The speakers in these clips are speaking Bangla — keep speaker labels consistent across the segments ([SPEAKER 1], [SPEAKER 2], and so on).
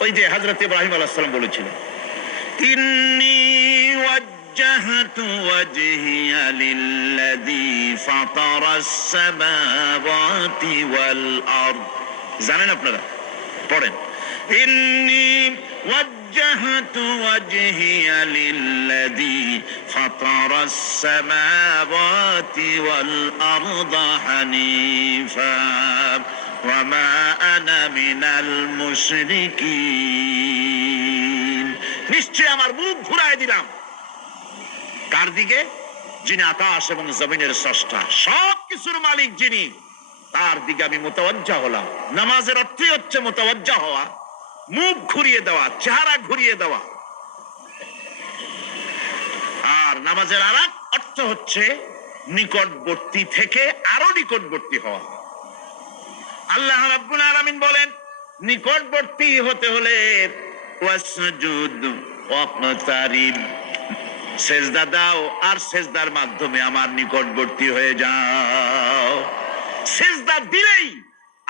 [SPEAKER 1] ওই যে হজরত ইব্রাহিম আলাইহিস সালাম বলেছিলেন ইন্নি ওয়াজ্জাহতু ওয়াজহিয়া লিল্লাযী ফাতারাস সামাওয়াতি ওয়াল আরদ। জানেন আপনারা? পড়েন। ইন্নি وما أنا من المشركين নিশ্চয় আমার মুখ ঘুরাই দিলাম কার দিকে যিনি আকাশ এবং জমিনের স্রষ্টা সব কিছুর মালিক যিনি তার দিকে আমি মোতাবজ্জা হলাম নামাজের অর্থই হচ্ছে মোতাবজ্জা হওয়া মুখ ঘুরিয়ে দেওয়া চেহারা ঘুরিয়ে দেওয়া আর নামাজের আর অর্থ হচ্ছে নিকটবর্তী থেকে আরো নিকটবর্তী হওয়া আল্লাহ রাব্বুল আলামিন বলেন, নিকটবর্তী হতে হলে ওয়াসজুদ ওয়াকতারিব, সেজদা দাও আর সেজদার মাধ্যমে আমার নিকটবর্তী হয়ে যাও। সেজদা দিলেই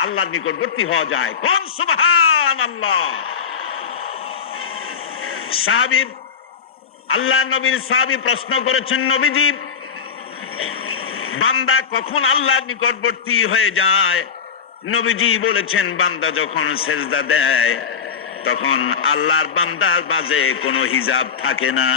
[SPEAKER 1] আল্লাহর নিকটবর্তী হওয়া যায়। কোন? সুবহান আল্লাহ সাহাবী আল্লাহ নবীর সাহাবী প্রশ্ন করেছেন, নবীজি, বান্দা কখন আল্লাহর নিকটবর্তী হয়ে যায়? নবীজি বলেছেন বান্দা যখন সেজদা দেয় তখন আল্লাহর বান্দার বাজে কোনো হিজাব থাকে না।